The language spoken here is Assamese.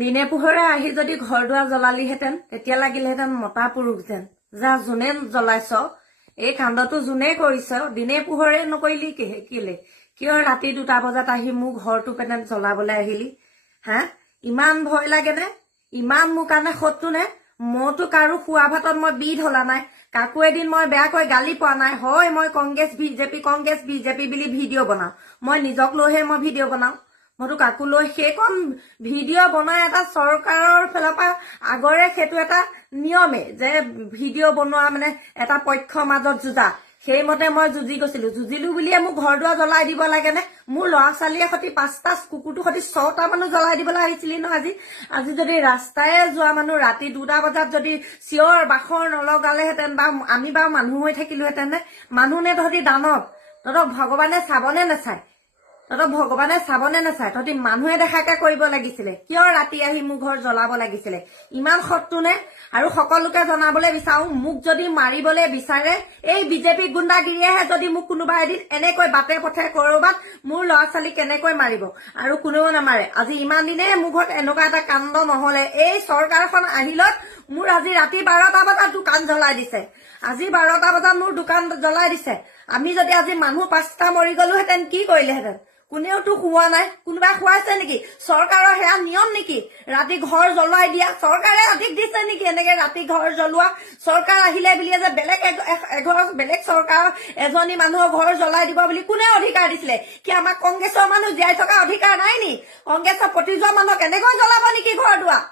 দিনে পোহৰে আহি যদি ঘৰ দুৱাৰ জ্বলালিহেঁতেন তেতিয়া লাগিলেহেঁতেন মতা পুৰুষ যেন যা যোনে জ্বলাইছ এই কাণ্ডটো যোনে কৰিছ দিনে পোহৰে নকৰিলি কেলে কিয় ৰাতি 2টা বজাত আহি মোৰ ঘৰটো পেনে জ্বলাবলৈ আহিলি হা ইমান ভয় লাগে নে ইমান মোৰ কাৰণে শত্ৰু নে মইতো কাৰো খোৱা ভাতত মই বিধ হলা নাই কাকো এদিন মই বেয়াকৈ গালি পোৱা নাই হয় মই কংগ্ৰেছ বিজেপি বুলি ভিডিঅ' বনাওঁ মই নিজক লৈহে মই ভিডিঅ' বনাওঁ মইতো কাকো লৈ সেইখন ভিডিঅ' বনাই এটা চৰকাৰৰ ফালৰ পৰা আগৰে সেইটো এটা নিয়মে যে ভিডিঅ' বনোৱা মানে এটা পক্ষৰ মাজত যুঁজা সেইমতে মই যুঁজিলো বুলিয়ে মোক ঘৰ দুৱাৰ জ্বলাই দিব লাগে নে মোৰ ল'ৰা ছোৱালীয়ে সতি 5টা কুকুৰটো সতি 6টা মানুহ জ্বলাই দিবলৈ আহিছিলি ন আজি যদি ৰাস্তাই যোৱা মানুহ ৰাতি 2টা বজাত যদি চিঞৰ বাখৰ নলগালেহেঁতেন বা আমি বাৰু মানুহ হৈ থাকিলোহেঁতেন নে মানুহ নে তহঁতি দানৱ তহঁতক ভগৱানে চাবনে নাচায় তহঁতি মানুহে দেখাকে কৰিব লাগিছিলে কিয় ৰাতি আহি মোৰ ঘৰ জ্বলাব লাগিছিলে ইমান শত্ৰু নে আৰু সকলোকে জনাবলৈ বিচাৰো মোক যদি মাৰিবলৈ বিচাৰে এই বিজেপি গুণ্ডাগিৰিয়েহে যদি মোক কোনোবা এদিন এনেকৈ বাটে পথে কৰবাত মোৰ ল'ৰা ছোৱালী কেনেকৈ মাৰিব আৰু কোনেও নামাৰে আজি ইমান দিনে মোৰ ঘৰত এনেকুৱা এটা কাণ্ড নহলে এই চৰকাৰখন আহিলত মোৰ আজি ৰাতি 12টা বজাত দোকান জ্বলাই দিছে মোৰ দোকান জ্বলাই দিছে আমি যদি আজি মানুহ 5টা মৰি গলোহেঁতেন কি কৰিলেহেঁতেন কোনেওতো খোৱা নাই কোনোবাই খুৱাইছে নেকি চৰকাৰৰ সেয়া নিয়ম নেকি ৰাতি ঘৰ জ্বলাই দিয়া চৰকাৰে অধিক দিছে নেকি এনেকে ৰাতি ঘৰ জ্বলোৱা চৰকাৰ আহিলে বুলিয়ে যে বেলেগ চৰকাৰৰ এজনী মানুহৰ ঘৰ জ্বলাই দিব বুলি কোনে অধিকাৰ দিছিলে কি আমাক কংগ্ৰেছৰ মানুহ জীয়াই থকা অধিকাৰ নাই নি কংগ্ৰেছৰ প্ৰতি যোৱা মানুহক এনেকৈ জ্বলাব নেকি ঘৰ দুৱাৰ